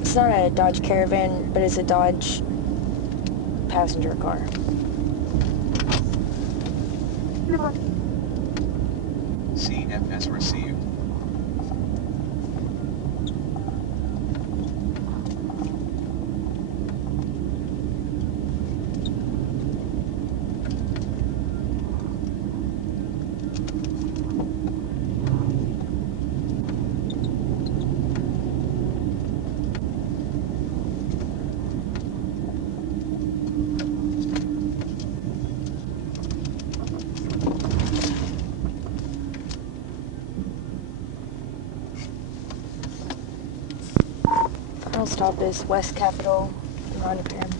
It's not a Dodge Caravan, but it's a Dodge passenger car. CFS received. Final stop is West Capitol in Rodney Parham.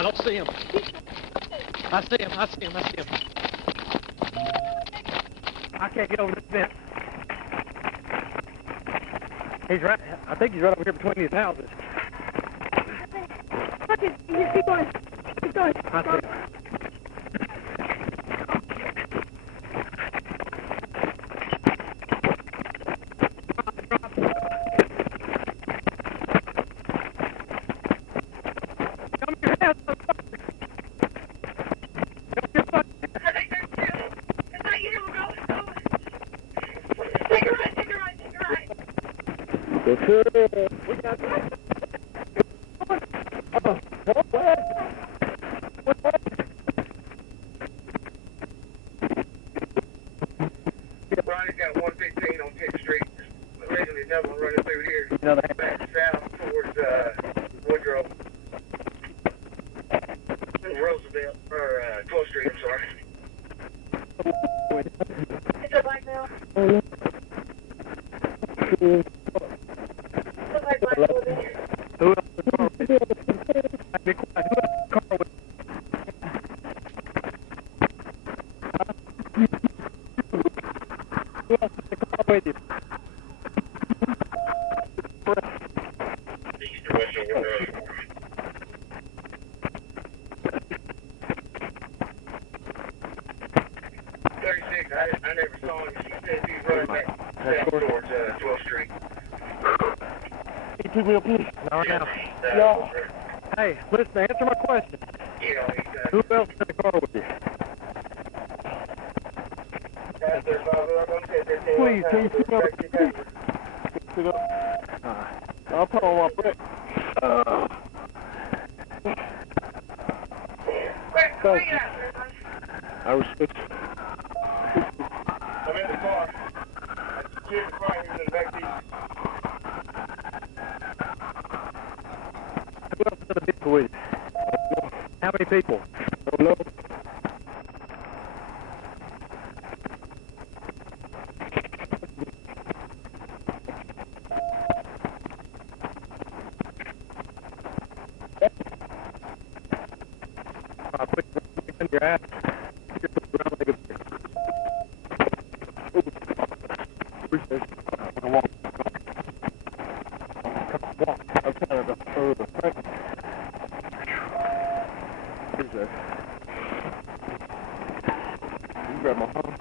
I don't see him. I see him. I see him. I see him. I can't get over this vent. He's right. I think he's right over here between these houses. Look, keep going. Keep going. I see him. Come here, hands up. We got Ronnie's got 115 on 10th Street. Originally, another one running through here. another hand. Back south towards Woodrow. Roosevelt, or 12th Street, I'm sorry. Is it black now? Who else in the car with you? Be quiet. Who else in the car with you? Who else in the car with you? East or west of Woodrow. 36, I never saw him. She said he was running back south towards 12th Street. T.V.I, please. No, no. Hey, listen, answer my question. Yeah, Who else in the car with you? Please, can you sit up? I'll put on my break. Thank you. I was just... I'm in the car. Jim Frank is in the back seat. Who else is in the vehicle with you? How many people? I don't know. Put in your ass. Walk. I'm kind of further. Who's that? You grab my phone.